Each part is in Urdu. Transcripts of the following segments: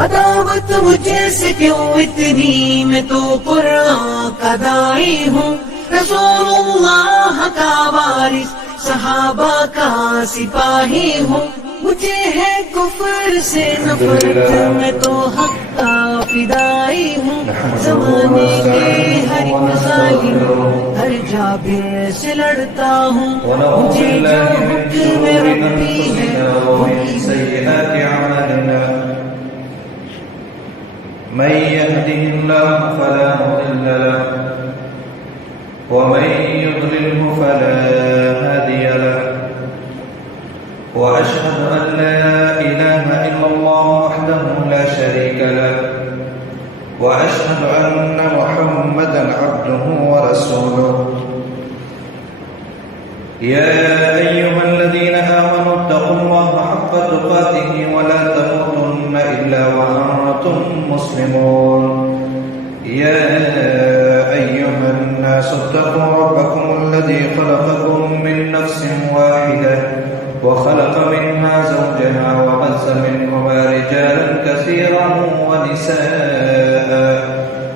عداوت مجھے سے کیوں اتنی، میں تو قرآن کا داعی ہوں، رسول اللہ کا وارث، صحابہ کا سپاہی ہوں، مجھے ہے کفر سے نفرت، میں تو حق کا فدائی ہوں، زمانے کے ہر ایک ظالم ہر جابر سے لڑتا ہوں، مجھے جو حکم ربی ہے ومن سيئات أعمالنا من يهده الله فلا مضل له ومن يضلله فلا هادي له وأشهد أن لا إله إلا الله وحده لا شريك له وأشهد أن محمدا عبده ورسوله يا أيها الذين آمنوا اتقوا الله حق تقاته ولا تموتن إلا وأنتم مسلمون يا أيها الناس اتقوا ربكم الذي خلقكم من نفس واحدة وخلق منها زوجها وبث منهما رجالا كثيرا ونساء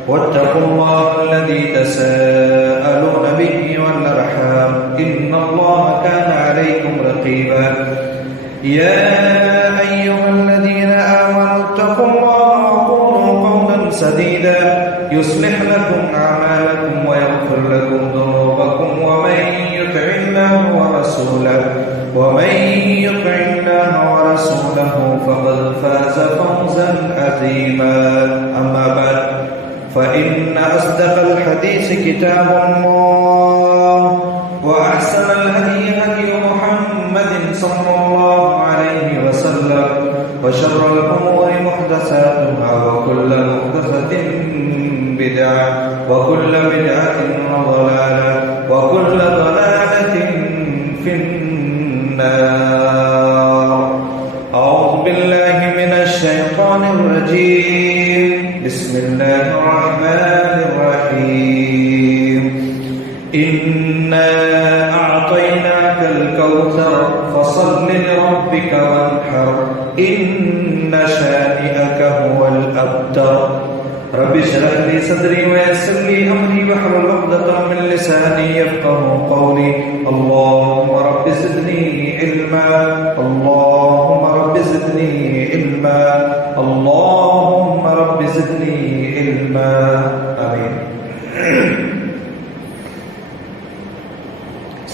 واتقوا الله الذي تساءلون به والأرحام إن الله كان عليكم رقيبا يا أيها الذين آمنوا اتقوا الله وقولوا قولا سديدا يصلح لكم أعمالكم ويغفر لكم ذنوبكم ومن يطع الله ورسوله فقد فاز فوزا عظيما أما بعد فإن أصدق الحديث كتاب الله وأحسن الهدي هدي محمد صلى الله عليه وسلم وشر الأمور محدثاتها وكل محدثة بدعة وكل بدعة ضلالة وكل ضلالة في النار. أعوذ بالله من الشيطان الرجيم. بسم الله الرحمن الرحيم. إنا أعطيناك الكوثر فصل لربك وانحر إن شانئك هو الأبتر. رب اشرح لي صدري ويسر لي أمري واحلل عقدة من لساني يفقهوا قولي. اللهم رب زدني علما اللهم رب زدني علما اللهم رب زدني علما آمین.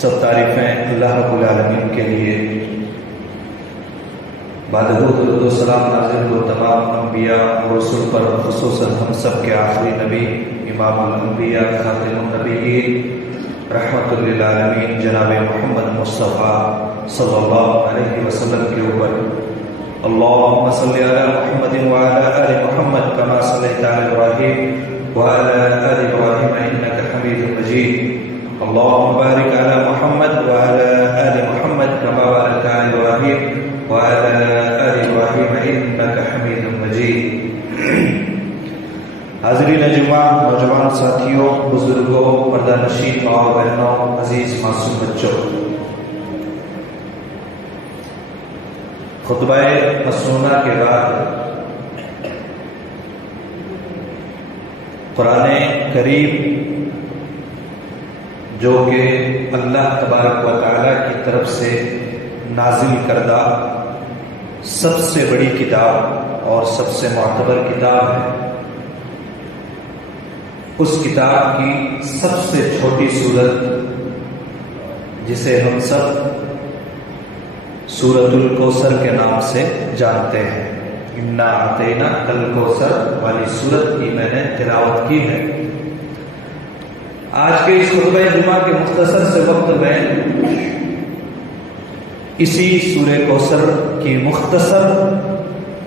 سب تعریفیں اللہ رب العالمین کے لیے. بعد درود و سلام نازل ہو تمام انبیاء اور رسول پر، خصوصاً ہم سب کے آخری نبی امام الانبیاء خاتم النبیین رحمت للعالمین جناب محمد مصطفیٰ صلی اللہ علیہ وسلم کے اوپر. اللهم صل على محمد وعلى آل محمد كما صليت على إبراهيم وعلى آل إبراهيم إنك حميد مجيد. اللهم بارك على محمد وعلى آل محمد كما باركت على إبراهيم وعلى آل إبراهيم إنك حميد مجيد. حاضرین جمعہ، نوجوان ساتھیوں، بزرگوں، پردہ نشین ماں و بہنوں، عزیز معصوم بچوں، خطبہ مسنونہ کے بعد قرآن کریم جو کہ اللہ تبارک و تعالیٰ کی طرف سے نازل کردہ سب سے بڑی کتاب اور سب سے معتبر کتاب ہے، اس کتاب کی سب سے چھوٹی سورت جسے ہم سب سورۃ الکوثر کے نام سے جانتے ہیں، انا اعطیناک الکوثر والی سورت کی میں نے تلاوت کی ہے. آج کے اس خطبہ جمعہ کے مختصر سے وقت میں اسی سورہ کوثر کی مختصر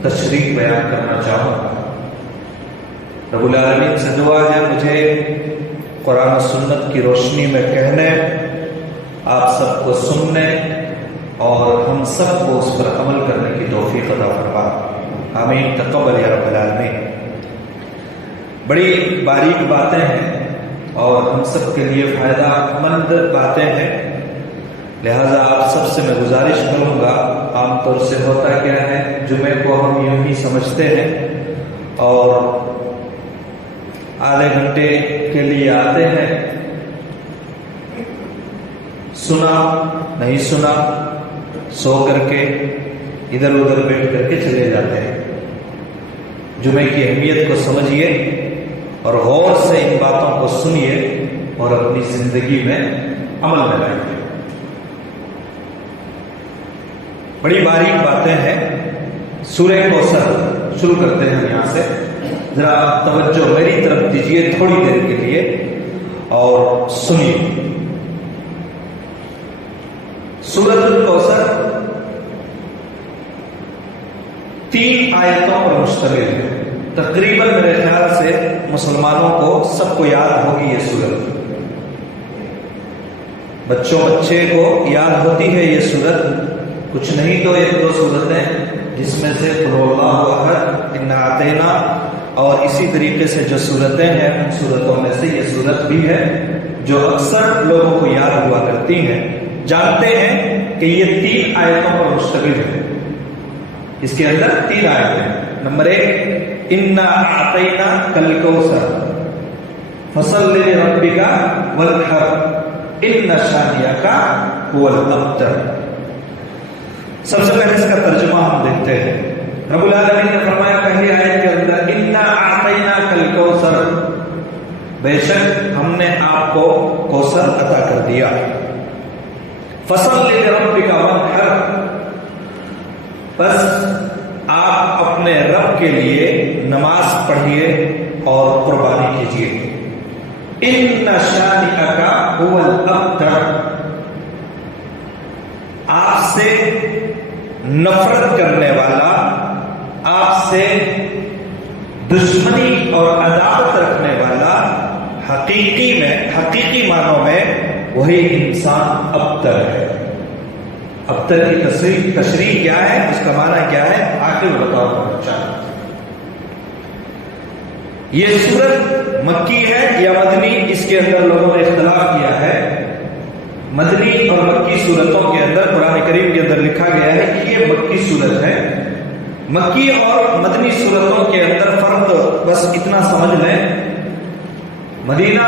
تشریح بیان کرنا چاہوں گا. رب العالمین سے دعا ہے مجھے قرآن و سنت کی روشنی میں کہنے، آپ سب کو سننے اور ہم سب کو اس پر عمل کرنے کی توفیق عطا فرما. آمین. تقبل یا رب العالمین. بڑی باریک باتیں ہیں اور ہم سب کے لیے فائدہ مند باتیں ہیں، لہذا آپ سب سے میں گزارش کروں گا، عام طور سے ہوتا کیا ہے، جمعے کو ہم یوں ہی سمجھتے ہیں اور آدھے گھنٹے کے لیے آتے ہیں، سنا نہیں سنا، سو کر کے ادھر ادھر بیٹھ کر کے چلے جاتے ہیں۔ جمعے کی اہمیت کو سمجھیے اور غور سے ان باتوں کو سنیے اور اپنی زندگی میں عمل میں لائیے۔ بڑی باریک باتیں ہیں۔ سورہ کوثر شروع کرتے ہیں یہاں سے، ذرا توجہ میری طرف دیجیے تھوڑی دیر کے لیے اور سنیے۔ سورۃ الکوثر 3 آیتوں پر مشتمل ہے۔ تقریباً میرے خیال سے مسلمانوں کو سب کو یاد ہوگی یہ سورت، بچے کو یاد ہوتی ہے یہ سورت، کچھ نہیں تو 1-2 سورتیں جس میں سے قل اللہ احد، انا اعطینا اور اسی طریقے سے جو سورتیں ہیں ان سورتوں میں سے یہ سورت بھی ہے جو اکثر لوگوں کو یاد ہوا کرتی ہیں۔ جانتے ہیں کہ یہ 3 آیتوں پر مشتمل ہے۔ اس کے اندر 3 آیتیں ہیں۔ نمبر 1 انا اعطیناک الکوثر فصل لربک وانحر ان شانئک هو الابتر۔ سب سے پہلے اس کا ترجمہ ہم دیکھتے ہیں۔ رب العالمین نے فرمایا پہلی آیت کے اندر انا اعطیناک الکوثر، بے شک ہم نے آپ کو کوثر عطا کر دیا۔ فصل لربک وانحر، بس آپ اپنے رب کے لیے نماز پڑھیے اور قربانی کیجیے۔ ان شانئک هو الابتر، آپ سے نفرت کرنے والا، آپ سے دشمنی اور عداوت رکھنے والا حقیقی معنوں میں وہی انسان ابتر ہے۔ ابتر کی تشریح کیا ہے، اس کا معنی کیا ہے، آخر بتاؤ بچہ۔ یہ سورت مکی ہے یا مدنی، اس کے اندر لوگوں نے اختلاف کیا ہے۔ مدنی اور مکی صورتوں کے اندر قرآن کریم کے اندر لکھا گیا ہے کہ یہ مکی صورت ہے۔ مکی اور مدنی صورتوں کے اندر فرق بس اتنا سمجھ لیں، مدینہ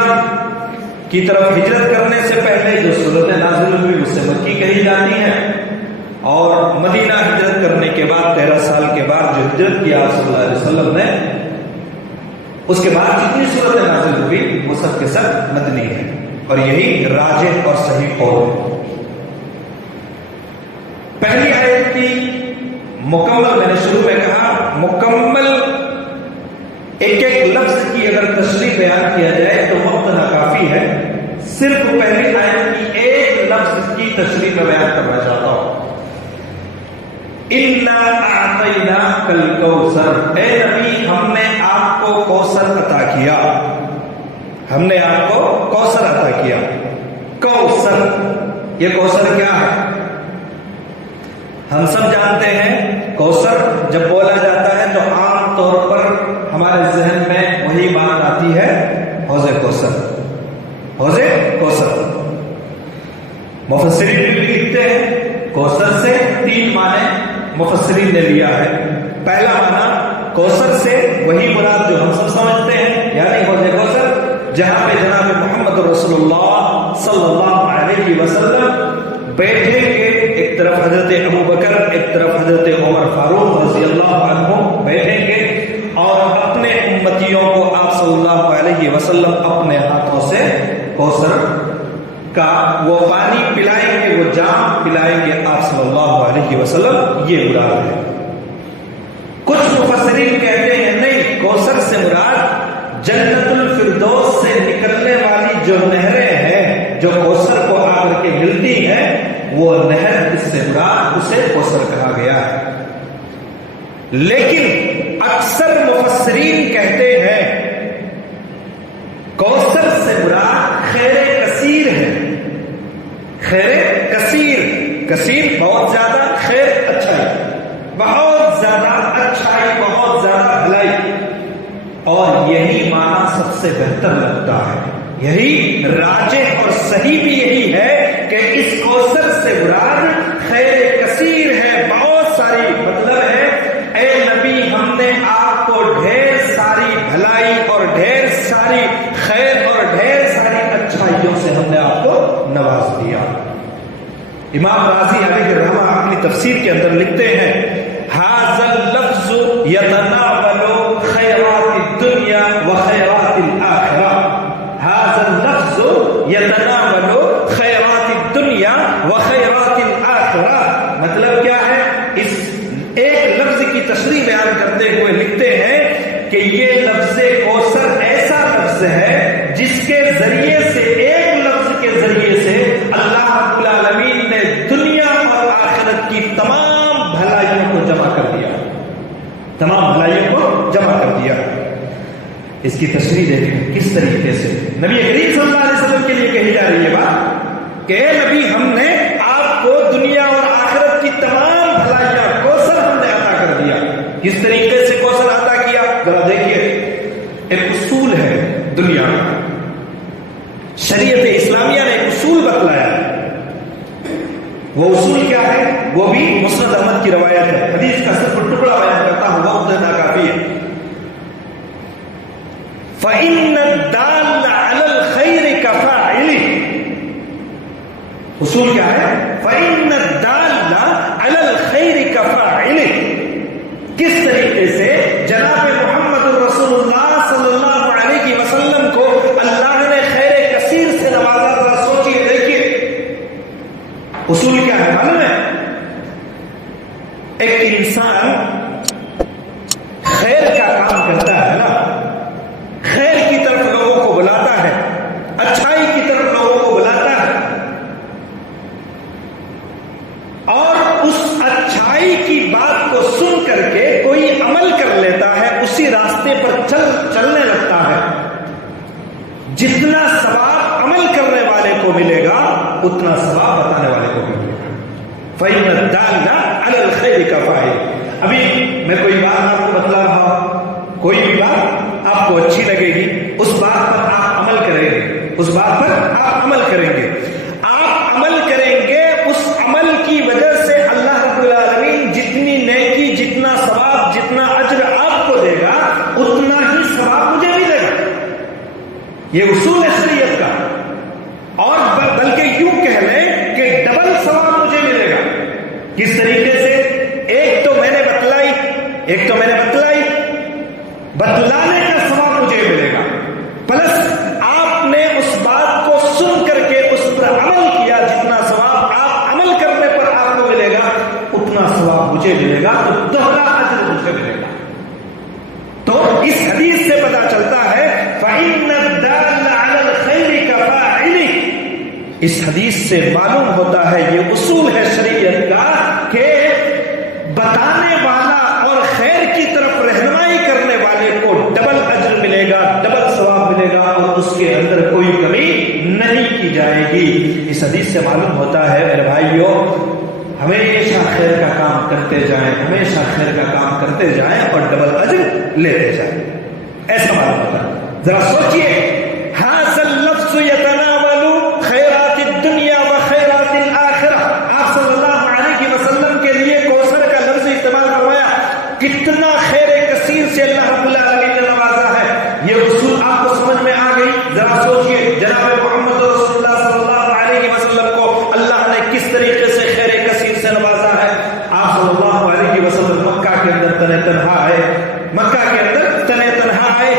کی طرف ہجرت کرنے سے پہلے جو صورتیں نازل ہوئی اس سے مکی کہی جاتی ہیں، اور مدینہ ہجرت کرنے کے بعد 13 سال کے بعد جو ہجرت کی آپ صلی اللہ علیہ وسلم نے، اس کے بعد جتنی صورتیں نازل ہوئی وہ سب کے سب مدنی ہیں، اور یہی راجح اور صحیح قول ہے۔ پہلی آیت کی مکمل، میں نے شروع میں کہا مکمل ایک لفظ کی اگر تشریح بیان کیا جائے تو وقت ناکافی ہے، صرف پہلی آیت کی ایک لفظ کی تشریح میں بیان کرنا چاہتا ہوں۔ انا اعطیناک الکوثر، اے نبی ہم نے آپ کو کوثر عطا کیا، ہم نے آپ کو کوثر عطا کیا۔ کوثر، یہ کوثر کیا ہے؟ ہم سب جانتے ہیں کوثر جب بولا جاتا ہے تو عام طور پر ہمارے ذہن میں وہی بات آتی ہے حوض کوثر، حوض کوثر۔ مفسرین بھی لکھتے ہیں کوثر سے 3 معنی مفسرین نے لیا ہے۔ پہلا معنی کوثر سے وہی مراد جو ہم سب سمجھتے ہیں، یعنی حوض کوثر جہاں پہ جناب محمد رسول اللہ صلی اللہ علیہ وسلم بیٹھیں گے، ایک طرف حضرت ابوبکر ایک طرف حضرت عمر فاروق رضی اللہ عنہ بیٹھیں گے، اور اپنے امتیوں کو آپ صلی اللہ علیہ وسلم اپنے ہاتھوں سے کوثر کا وہ پانی پلائیں گے، وہ جام پلائیں گے آپ صلی اللہ علیہ وسلم، یہ مراد ہے۔ کچھ مفسرین کہتے ہیں نہیں، کوثر سے مراد جنت الفردوس سے نکلنے والی جو نہریں ہیں، جو کوثر کو آ کر کے ملتی ہیں، وہ نہر اس سے مراد، اسے کوثر کہا گیا ہے۔ لیکن اکثر مفسرین کہتے ہیں کوثر سے مراد خیر کثیر ہے۔ خیر کثیر، کثیر بہت زیادہ، خیر اچھائی، بہت زیادہ اچھائی، بہت زیادہ بھلائی، اور یہی معنی سب سے بہتر لگتا ہے، یہی راجح اور صحیح بھی یہی ہے کہ اس کوثر سے مراد خیر کثیر ہے، بہت ساری، مطلب ہے اے نبی ہم نے آپ کو ڈھیر ساری بھلائی اور ڈھیر ساری خیر اور ڈھیر ساری اچھائیوں سے ہم نے آپ کو نواز دیا۔ امام راضی علیہ الرحمہ اپنی تفسیر کے اندر لکھتے ہیں ھذا اللفظ یتناول خیرات الدنیا وخیرات الآخرہ، ھذا اللفظ یتناول خیرات الدنیا وخیرات الآخرہ، مطلب کیا ہے؟ اس ایک لفظ کی تشریح بیان کرتے ہوئے لکھتے ہیں کہ یہ لفظ کوثر ایسا لفظ ہے جس کے ذریعے سے، ایک لفظ کے ذریعے سے اللہ رب العالمین نے دنیا اور آخرت کی تمام بھلائیوں کو جمع کر دیا، تمام بھلائیوں کو جمع کر دیا۔ اس کی تشریح دیکھیں کس طریقے سے نبی کریم صلی اللہ علیہ وسلم کے لیے کہی جا رہی ہے بات کہ اے نبی ہم نے آپ کو دنیا اور آخرت کی تمام بھلائیاں کوثر ہم نے عطا کر دیا۔ کس طریقے سے کوثر عطا کیا؟ ذرا دیکھیے، ایک اصول ہے دنیا کا، شریعت اسلامیہ نے ایک اصول بتلایا، وہ اصول کیا ہے؟ وہ بھی مسند احمد کی روایت ہے، حدیث کا صرف ٹکڑا بیان کرتا ہوں، وہ اتنا کافی ہے۔ فَإِنَّ الدَّالَّ عَلَى الْخَيْرِ كَفَاعِلِهِ، اصول کیا ہے؟ فَإِنَّ الدَّالَّ عَلَى الْخَيْرِ كَفَاعِلِهِ، کس طریقے سے جناب محمد رسول اللہ صلی اللہ علیہ وسلم کو اللہ نے خیر کثیر سے نوازا، ذرا سوچیے دیکھیے اصول کیا ہے معلوم ہے؟ ایک انسان خیر کا کام کرتا ہے نا، خیر کی طرف لوگوں کو بلاتا ہے، اچھائی کی طرف لوگوں کو بلاتا ہے، اور اس اچھائی کی بات کو سن کر کے کوئی عمل کر لیتا ہے، اسی راستے پر چلنے لگتا ہے، جتنا ثواب عمل کرنے والے کو ملے گا اتنا ثواب بتانے والے کو ملے گا۔ فَإِنَّ الدَّالَّ عَلَى الْخَيْرِ كَفَاعِلِهِ، ابھی میں کوئی بات آپ کو بتلا رہا ہوں، کوئی بھی بات آپ کو اچھی لگے گی، اس بات پر آپ عمل کریں گے، اس بات پر آپ عمل کریں گے، آپ عمل کریں گے، اس عمل کی وجہ سے اللہ رب العالمین جتنی نیکی، جتنا ثواب، جتنا اجر آپ کو دے گا اتنا ہی ثواب مجھے ملے گا۔ یہ اصول ہے شریعت کا، اور بلکہ یوں کہہ لیں کہ ڈبل ثواب مجھے ملے گا۔ کس طریقے سے؟ ایک تو میں نے بتلائی، بتلانے کا ثواب مجھے ملے گا، پلس آپ نے اس بات کو سن کر کے اس پر عمل کیا، جتنا ثواب آپ عمل کرنے پر آپ کو ملے گا اتنا ثواب مجھے ملے گا، تو دوہرا اجر مجھے ملے گا۔ تو اس حدیث سے پتا چلتا ہے فَإِنَّ الدَّالَّ عَلَى الْخَيْرِ كَفَاعِلِهِ، اس حدیث سے معلوم ہوتا ہے، یہ اصول ہے شریعت کا کہ بتانے والا اور خیر کی طرف رہنمائی کرنے والے کو ڈبل اجر ملے گا، ڈبل ثواب ملے گا، اور اس کے اندر کوئی کمی نہیں کی جائے گی۔ اس حدیث سے معلوم ہوتا ہے میرے بھائیوں، ہمیشہ خیر کا کام کرتے جائیں، ہمیشہ خیر کا کام کرتے جائیں اور ڈبل اجر لیتے جائیں، ایسا معلوم ہوتا ہے۔ ذرا سوچئے، ھذا اللفظ یتناول خیرات الدنیا و خیرات الآخرہ، آپ صلی اللہ علیہ وسلم کے لیے کوثر کا لفظ استعمال کروایا، کتنا خیر کثیر سے اللہ رب العالمین نے نوازا ہے۔ یہ اصول آپ کو سمجھ میں آ گئی؟ ذرا سوچئے، جناب محمد رسول اللہ صلی اللہ علیہ وسلم کو اللہ نے کس طریقے سے خیر کثیر سے نوازا ہے۔ آپ صلی اللہ علیہ وسلم مکہ کے اندر تنہا تنہا آئے، مکہ کے اندر تنہا تنہا آئے،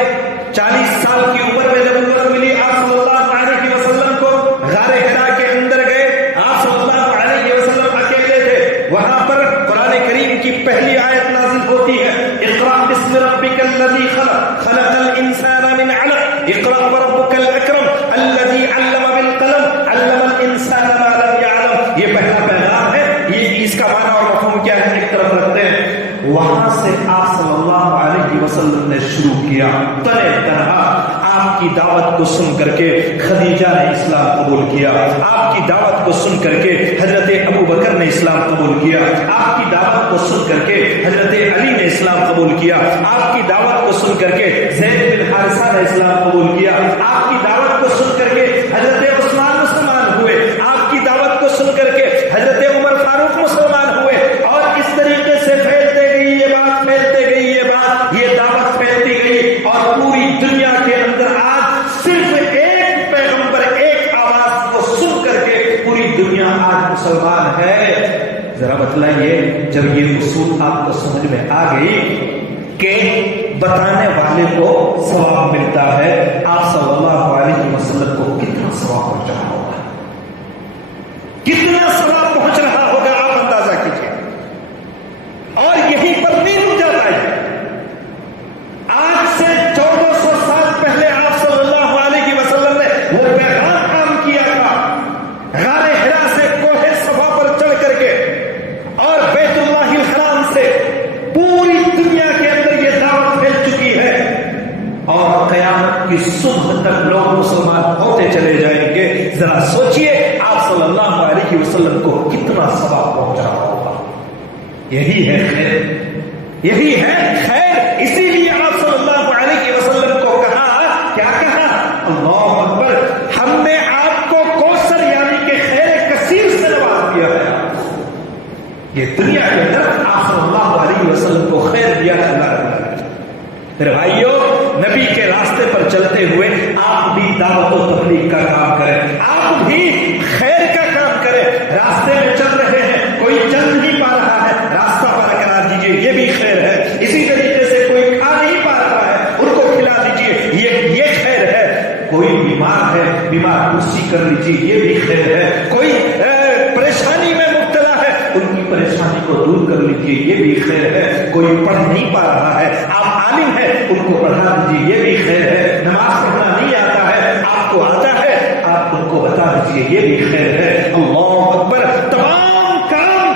40 سال کی عمر میں نبوت ملی آپ صلی اللہ علیہ وسلم کو، غار حرا کے اندر گئے، آپ صلی اللہ علیہ وسلم اکیلے تھے، وہاں پر قرآن کریم کی پہلی آیت نازل ہوتی ہے، اقرأ باسم ربک الذی خلق، خلق الانسان من علق، اقرأ وربک الاکرم الذی علم بالقلم، علم الانسان ما لم یعلم۔ یہ پہلا پیغام ہے، یہ اس کا معنی اور مفہوم کیا ہے ایک طرف رکھتے ہیں۔ وہاں سے آپ صلی اللہ علیہ وسلم نے شروع کیا، تنہا آپ کی دعوت کو سن کر کے خدیجہ نے اسلام قبول کیا، آپ کی دعوت کو سن کر کے حضرت ابو بکر نے اسلام قبول کیا، آپ کی دعوت کو سن کر کے حضرت علی نے اسلام قبول کیا، آپ کی دعوت کو سن کر کے زید بن حارثہ نے اسلام قبول کیا، آپ کی دعوت کو سن کر کے حضرت عثمان مسلمان ہوئے، آپ کی دعوت حدیث آپ کو سمجھ میں آ گئی کہ بتانے والے کو ثواب ملتا ہے، آپ صلی اللہ علیہ وسلم کو کتنا ثواب پہنچ رہا ہوگا، کتنا ثواب پہنچ رہا ہوگا، آپ اندازہ کیجیے۔ اور یہیں پر نہیں رک جاتا ہے، آج سے 1400 سال پہلے آپ صلی اللہ علیہ وسلم نے وہ پیغام عام کیا تھا، غار حرا سے کوہ صفا پر چڑھ کر کے اور بیت اللہ الحرام سے پوری دنیا کے اندر یہ دعوت پھیل چکی ہے، اور قیامت کی صبح تک لوگ مسلمان ہوتے چلے جائیں گے۔ ذرا سوچئے آپ صلی اللہ علیہ وسلم کو کتنا ثواب پہنچ رہا ہوگا۔ یہی ہے خیر، یہی ہے خیر۔ اسی لیے آپ صلی اللہ علیہ وسلم کو کہا، کیا کہا؟ اللہ اکبر، ہم نے آپ کو کوثر یعنی کہ خیر کثیر سے نواز دیا ہے۔ یہ دنیا کے اندر آپ صلی اللہ علیہ وسلم کو خیر دیا ہے اللہ رب العالمین۔ پھر بھائیو، نبی کے راستے پر چلتے ہوئے آپ بھی دعوت و تبلیغ کا کام کریں، آپ بھی خیر کا کام کریں۔ راستے میں چل رہے ہیں، کوئی چل نہیں پا رہا ہے، راستہ برقرار دیجیے، یہ بھی خیر ہے۔ اسی طریقے سے کوئی کھا نہیں پا رہا ہے، ان کو کھلا دیجیے، یہ خیر ہے۔ کوئی بیمار ہے، بیمار کرسی کر لیجیے، یہ بھی خیر ہے۔ کوئی پریشانی میں مبتلا ہے، ان کی پریشانی کو دور کر لیجیے، یہ بھی خیر ہے۔ کوئی پڑھ نہیں پا رہا ہے، آپ عالم ہیں، ان کو پڑھا دیجیے، یہ بھی خیر ہے۔ نماز پڑھنا نہیں آتا ہے، آپ کو آتا ہے، آپ ان کو بتا دیجیے، یہ بھی خیر ہے۔ اللہ اکبر، تمام کام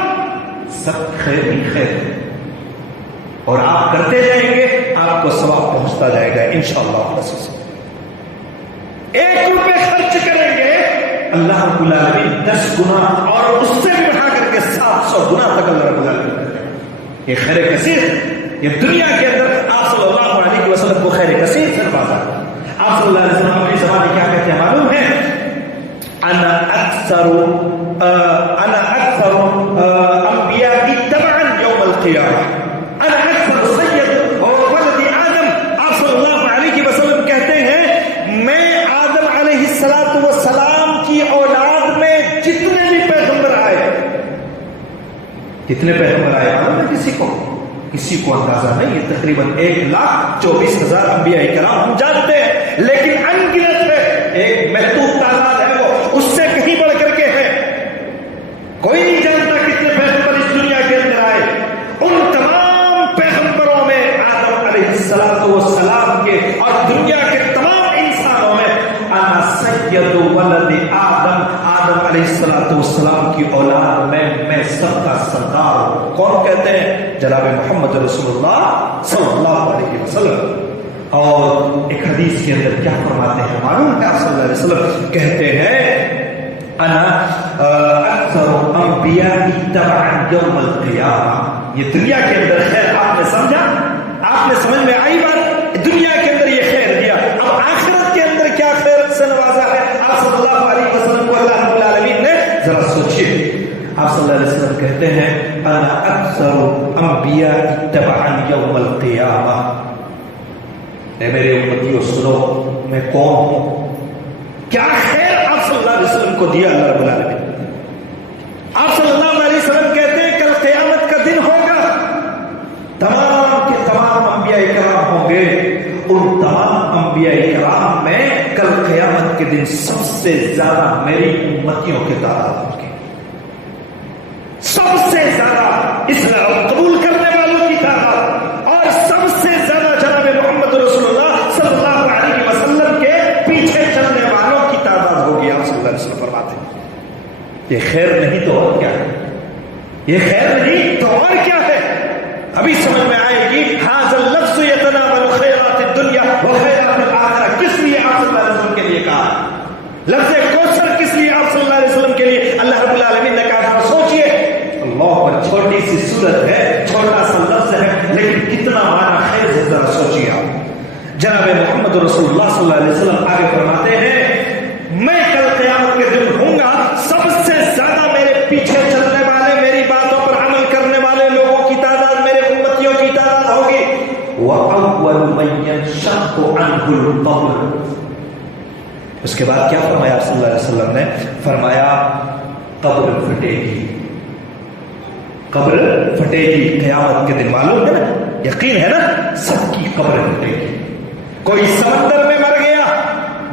سب خیر ہی خیر ہے، اور آپ کرتے جائیں گے، آپ کو ثواب پہنچتا جائے گا انشاءاللہ۔ 1 روپے خرچ کریں گے، اللہ رب العالمین 10 گنا اور اس سے بھی بڑھا کر کے 700 گنا تک اللہ رب العالمین کرتے ہیں۔ یہ خیر کثیر، یہ دنیا کے اندر آپ صلی اللہ علیہ وسلم کو خیر کثیر سے نوازا۔ آپ صلی اللہ علیہ وسلم اپنی زبان میں کیا کہتے ہیں معلوم ہے؟ انا اکثر انبیاء تبعا یوم القیامہ، انا اکثر سید ولد آدم۔ آپ صلی اللہ علیہ وسلم کہتے ہیں میں آدم علیہ السلام کی اولاد میں جتنے بھی پیغمبر آئے، کتنے پیغمبر آئے معلوم ہے کسی کو اندازہ نہیں، یہ تقریباً 1,24,000 انبیاء کرام ہم جانتے ہیں، لیکن ان گنت ہے، ایک محدود تعداد ہے، وہ اس سے کہیں بڑھ کر کے ہے۔ کوئی نہیں جانتا کتنے پیغمبر اس دنیا کے اندر آئے۔ ان تمام پیغمبروں میں آدم علیہ السلام کے اور دنیا کے تمام انسانوں میں انا سید ولد آدم علیہ السلام کی اولاد میں سب کا سردار ہوں۔ کون کہتے ہیں؟ جناب محمد رسول اللہ صلی اللہ علیہ وسلم۔ اور ایک حدیث کے اندر کیا فرماتے ہیں معلوم ہے؟ آپ صلی اللہ علیہ وسلم کہتے ہیں انا اکثر انبیاء تبعا یوم القیامہ۔ یہ دنیا کے اندر خیر آپ نے سمجھا، آپ نے سمجھ میں آئی بات؟ دنیا کے اندر یہ خیر دیا، اب آخرت کے اندر کیا خیر سے نوازا ہے آپ صلی اللہ علیہ وسلم کو اللہ رب العالمین نے؟ ذرا سوچیے۔ آپ صلی اللہ علیہ وسلم کہتے ہیں انا اکثر انبیاء تبعا یوم القیامہ۔ اے میرے امتیوں سنو، میں کون ہوں، کیا خیر آپ صلی اللہ علیہ وسلم کو دیا اللہ رب العالمین۔ آپ صلی اللہ علیہ وسلم کہتے ہیں کل قیامت کا دن ہوگا، تمام کے تمام انبیاء کرام ہوں گے، ان تمام انبیاء کرام میں کل قیامت کے دن سب سے زیادہ میری امتیوں کے تعداد ہوگی، سب سے زیادہ اسلام قبول کرنے والوں کی تعداد، اور سب سے زیادہ جناب محمد رسول اللہ صلی اللہ علیہ وسلم کے پیچھے چلنے والوں کی تعداد ہوگی۔ آپ صلی اللہ علیہ وسلم فرماتے ہیں یہ خیر نہیں تو اور کیا ہے، یہ خیر نہیں تو اور کیا ہے؟ ابھی سمجھ میں آئے گی۔ ھذا اللفظ یتناول خیرات الدنیا وخیرات الآخرہ، کس لیے آپ صلی اللہ علیہ وسلم کے لیے کہا؟ لفظ کوثر کس لیے آپ صلی اللہ علیہ وسلم کے لیے اللہ رب العالمین نے کہا؟ سوچئے، اللہ پر چھوٹی سی صورت ہے، چھوٹا سا لفظ ہے، لیکن کتنا معنی خیر ہے، ذرا سوچئے آپ۔ جناب محمد رسول اللہ صلی اللہ علیہ وسلم آگے فرماتے ہیں میں کل قیامت کے دن ہوں گا، سب سے زیادہ میرے پیچھے چلنے والے، میری باتوں پر عمل کرنے والے لوگوں کی تعداد، میرے امتیوں کی تعداد ہوگی۔ وَأَوَّلُ مَن يَنشَقُّ عَنْهُ الْقَبْرُ۔ اس کے بعد کیا فرمایا صلی اللہ علیہ وسلم نے؟ فرمایا قبر پھٹے گی، قبر پھٹے گی قیامت کے دن، معلوم ہے نا، یقین ہے نا، سب کی قبر پھٹے گی۔ کوئی سمندر میں مر گیا،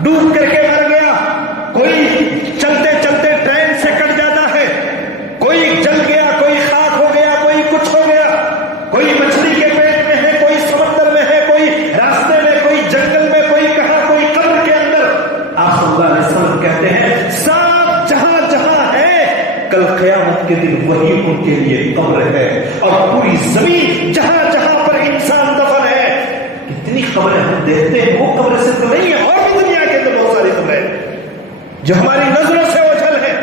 ڈوب کر کے مر گیا، کوئی چلتے چلتے ٹرین سے کٹ جاتا ہے، کوئی جل گیا، کوئی خاک ہو گیا، کوئی کچھ ہو گیا، کوئی مچھلی کے پیٹ میں ہے، کوئی سمندر میں ہے، کوئی راستے میں، کوئی جنگل میں، کوئی کہاں، کوئی قبر کے اندر۔ آپ صلی اللہ علیہ وسلم کہتے ہیں سب جہاں جہاں ہے کل قیامت کے دن وہی ان کے لیے قبر ہے، اور پوری زمین جہاں جہاں پر انسان دفن ہے، کتنی قبریں ہم دیکھتے ہیں، وہ قبر سے تو نہیں ہے، اور بھی دنیا کے اندر بہت ساری قبریں جو ہماری نظروں سے اوجھل ہے،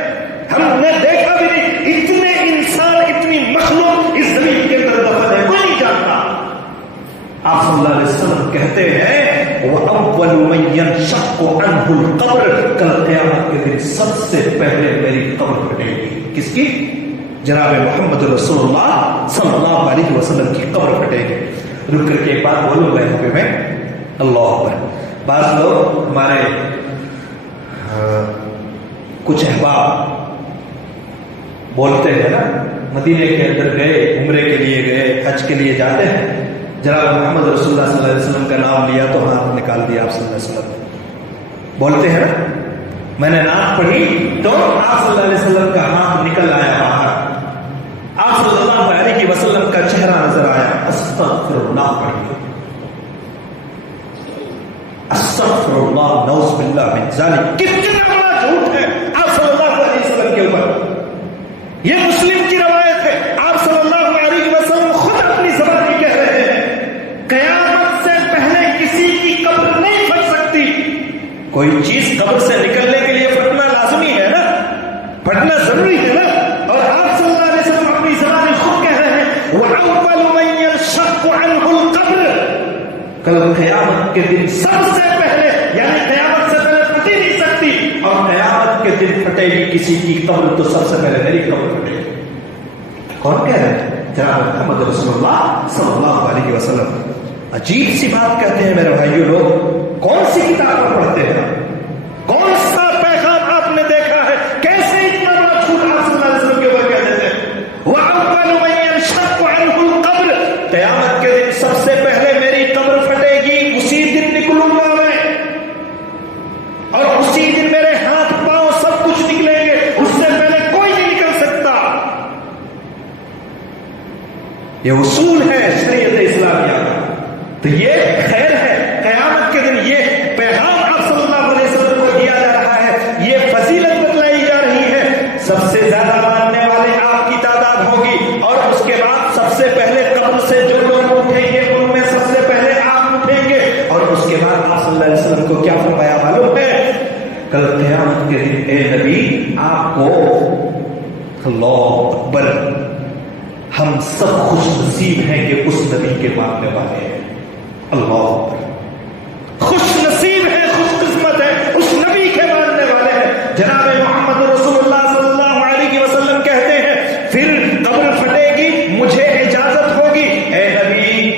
ہم نے دیکھا بھی نہیں، اتنے انسان، اتنی مخلوق اس زمین کے اندر دفن ہے، کوئی نہیں جانتا۔ آپ صلی اللہ علیہ وسلم کہتے ہیں وَأَوَّلُ مَن يَنشَقُّ عَنْهُ الْقَبْرُ، کل قیامت کے دن سب سے پہلے میری قبر پھٹے گی۔ کس کی؟ جناب محمد رسول اللہ صلی اللہ علیہ وسلم کی قبر پھٹے گی۔ رک کر کے ایک بات بولوں گا یہاں پہ میں، اللہ اکبر۔ بعض لوگ ہمارے کچھ احباب بولتے ہیں نا، مدینے کے اندر گئے، عمرے کے لیے گئے، حج کے لیے جاتے ہیں، جناب محمد رسول اللہ صلی اللہ علیہ وسلم کا نام لیا تو ہاتھ نکال دیا آپ صلی اللہ علیہ وسلم، بولتے ہیں نا، میں نے نعت پڑھی تو آپ صلی اللہ علیہ وسلم کا ہاتھ نکل آیا باہر، آپ صلی اللہ علیہ وسلم کا چہرہ نظر آیا، استغفر اللہ پڑھی، استغفر اللہ، نعوذ باللہ من ذالک۔ کتنا بڑا جھوٹ ہے آپ صلی اللہ علیہ وسلم کے اوپر، یہ مسلم کی روایت ہے، آپ صلی اللہ علیہ وسلم خود اپنی زبان میں کہہ رہے ہیں قیامت سے پہلے کسی کی قبر نہیں پھٹ سکتی۔ کوئی چیز قبر سے نکلنے کے لیے پھٹنا لازمی ہے نا، پھٹنا ضروری ہے نا، اور آپ صلی اللہ علیہ وسلم اپنی زبان میں خود کہہ رہے ہیں وَأَوَّلُ مَن يَنشَقُّ عَنْهُ الْقَبْرُ، کل قیامت کے دن سب سے پہلے، یعنی قیامت سے پہلے پھٹ ہی نہیں سکتی، اور قیامت کے دن پھٹے گی کسی کی قبر تو سب سے پہلے میری قبر پھٹے گی۔ کون کہہ رہے ہیں؟ جناب محمد رسول اللہ صلی اللہ علیہ وسلم۔ عجیب سی بات کہتے ہیں میرے بھائیو، لوگ کون سی کتاب پڑھتے ہیں، کون سا پیغام آپ نے دیکھا ہے، کیسے اتنا بڑا جھوٹ آپ صلی اللہ علیہ وسلم کے اوپر کہہ دیتے ہیں۔ وَأَوَّلُ مَن يَنشَقُّ عَنْهُ الْقَبْرُ، قیامت کے دن سب سے پہلے میری قبر پھٹے گی، اسی دن نکلوں گا میں، اور اسی دن میرے ہاتھ پاؤں سب کچھ نکلیں گے، اس سے پہلے کوئی نہیں نکل سکتا۔ یہ اصول ہے شریعت اسلامیہ کا، تو یہ خیر ہے، قیامت کے دن یہ پیغام آپ صلی اللہ علیہ وسلم کو دیا جا رہا ہے، یہ فضیلت بتلائی جا رہی ہے، سب سے زیادہ ماننے والے آپ کی تعداد ہوگی، اور اس کے بعد سب سے پہلے قبر سے جو لوگ اٹھیں گے ان میں سب سے پہلے آپ اٹھیں گے، اور اس کے بعد آپ صلی اللہ علیہ وسلم کو کیا فرمایا معلوم ہے؟ کل قیامت کے دن اے نبی آپ کو، اللہ اکبر، ہم سب خوش نصیب ہیں کہ اس نبی کے ماننے والے ہیں، اللہ اکبر، خوش نصیب ہے، خوش قسمت ہے، اس نبی کے ماننے والے ہیں۔ جناب محمد رسول اللہ صلی اللہ علیہ وسلم کہتے ہیں پھر قبر پھٹے گی، مجھے اجازت ہوگی، اے نبی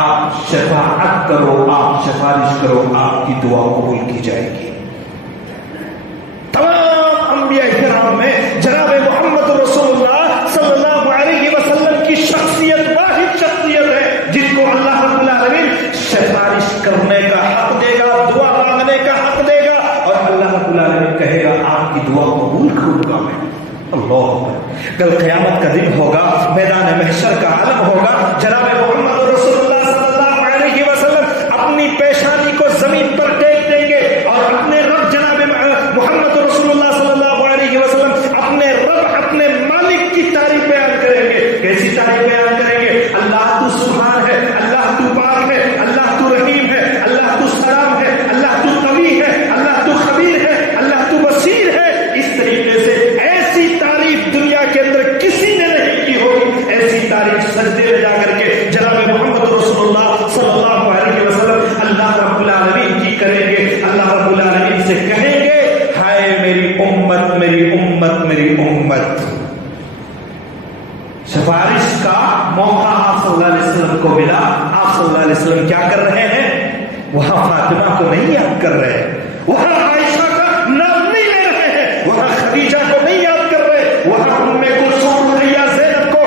آپ شفاعت کرو، آپ سفارش کرو، آپ کی دعا قبول کی جائے گی۔ تمام انبیاء کرام میں جناب محمد رسول اللہ صلی اللہ علیہ وسلم کی شخصیت واحد شخصیت ہے جن کو اللہ رب العالمین سفارش کرنے کا حق دے گا، دعا مانگنے کا حق دے گا، اور اللہ رب العالمین کہے گا آپ کی دعا قبول کروں گا میں۔ اللہ، کل قیامت کا دن ہوگا، میدان محشر کا عالم ہوگا، جناب محمد رسول اللہ صلی اللہ علیہ وسلم اپنی پیشانی کو زمین پر ٹیک دیں گے، اور اپنے رب جناب محمد رسول اللہ صلی اللہ علیہ وسلم اپنے رب، اپنے مالک کی تعریف بیان کریں گے۔ کیسی تعریف بیان کریں گے؟ اللہ تو سبحان ہے، اللہ تو پاک ہے، اللہ تو رحیم ہے، اللہ تو سلام ہے، اللہ تو قوی ہے، اللہ تو خبیر ہے، اللہ تو بصیر ہے۔ اس طریقے سے ایسی تعریف دنیا کے اندر کسی نے نہیں کی ہوگی، ایسی تعریف سجدے میں جا کر کے جناب محمد رسول اللہ صلی اللہ علیہ وسلم اللہ رب العالمین کی کریں گے۔ اللہ رب العالمین سے کہیں گے ہائے میری امت، میری امت، میری امت۔ سفارش کا موقع آپ صلی اللہ علیہ وسلم کو ملا، آپ صلی اللہ علیہ وسلم کیا کر رہے ہیں؟ وہاں فاطمہ کو نہیں یاد کر رہے، وہاں عائشہ کا نام نہیں لے رہے ہیں، وہاں خدیجہ کو نہیں یاد کر رہے، وہاں ام کلثوم، رقیہ، زینب کو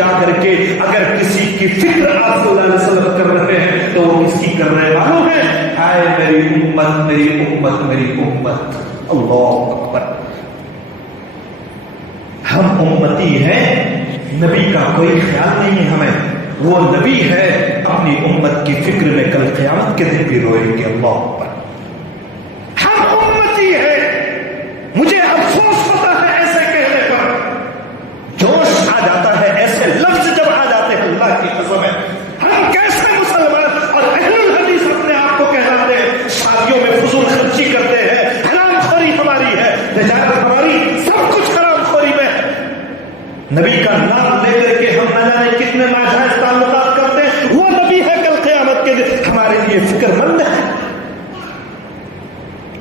جا کر کے اگر کسی کی فکر آپ صلی اللہ علیہ وسلم کر رہے ہیں تو وہ کس کی کر رہے معلوم ہے؟ اے میری امت میری امت میری امت. اللہ اکبر. ہم امتی ہیں، نبی کا کوئی خیال نہیں ہے ہمیں. وہ نبی ہے، اپنی امت کی فکر میں کل قیامت کے دن بھی روئیں گے. اللہ اکبر. ہم امتی ہیں. مجھے افسوس ہوتا ہے ایسے کہنے پر، جوش آ جاتا ہے ایسے لفظ جب آ جاتے ہیں. اللہ کی قسم ہے ہم کیسے مسلمان اور اہل الحدیث اپنے آپ کو کہلاتے ہیں. شادیوں میں فضول خرچی کرتے ہیں، حرام خوری ہماری ہے، تجارت ہماری، سب کچھ حرام خوری میں. نبی کا نام لے کر کے ہم نہ جانے کتنے ناجائز تعلقات کرتے ہیں. وہ نبی ہے کل قیامت کے دن ہمارے لیے فکر مند ہے.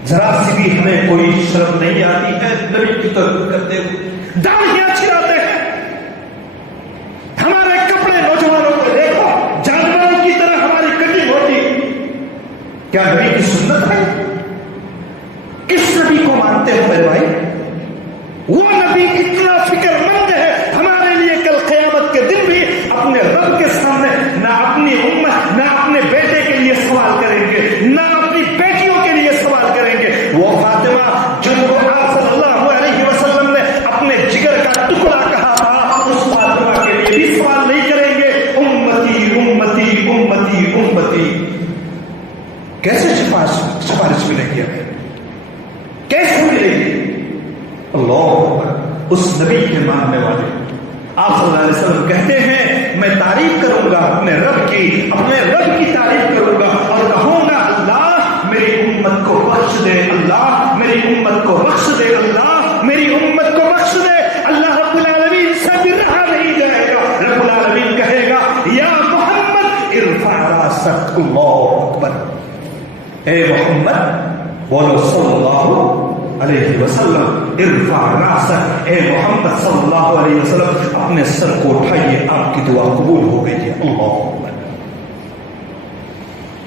ذرا سی بھی ہمیں کوئی شرم نہیں آتی ہے نبی کی طرف کرتے ہوئے. داڑھیاں چھڑاتے ہیں. ہمارے کپڑے نوجوانوں کو دیکھو، جانوروں کی طرح ہماری کٹنگ ہوتی. کیا نبی کی سنت ہے؟ کس نبی کو مانتے ہو میرے بھائی؟ وہ نبی اتنا فکر مند ہے ہمارے لیے کل قیامت کے دن بھی اپنے رب کے سامنے نہ اپنی امت نہ اپنے بیٹے کے لیے سوال کریں گے، نہ اپنی بیٹیوں کے لیے سوال کریں گے. وہ فاطمہ جن کو آپ صلی اللہ علیہ وسلم نے اپنے جگر کا ٹکڑا کہا تھا، اس فاطمہ کے لیے بھی سوال نہیں کریں گے. امتی امتی امتی امتی. کیسے سفارش ملے گی ہمیں؟ کیسے ملے گی؟ اللہ اکبر. اس نبی کے ماننے والے آپ صلی اللہ علیہ وسلم کہتے ہیں میں تعریف کروں گا اپنے رب کی تعریف کروں گا اور کہوں گا اللہ میری امت کو بخش دے، اللہ میری امت کو بخش دے، اللہ میری امت کو بخش دے. اللہ رب العالمین سے بھی رہا نہیں جائے گا. رب العالمین کہے گا یا محمد ارفع راسک. اللہ اکبر. اے محمد بولو صلی اللہ علیہ وسلم ارفع راسک. اے محمد صلی اللہ علیہ وسلم اپنے سر کو اٹھائیے، آپ کی دعا قبول ہو گئی ہے. اللہ اکبر.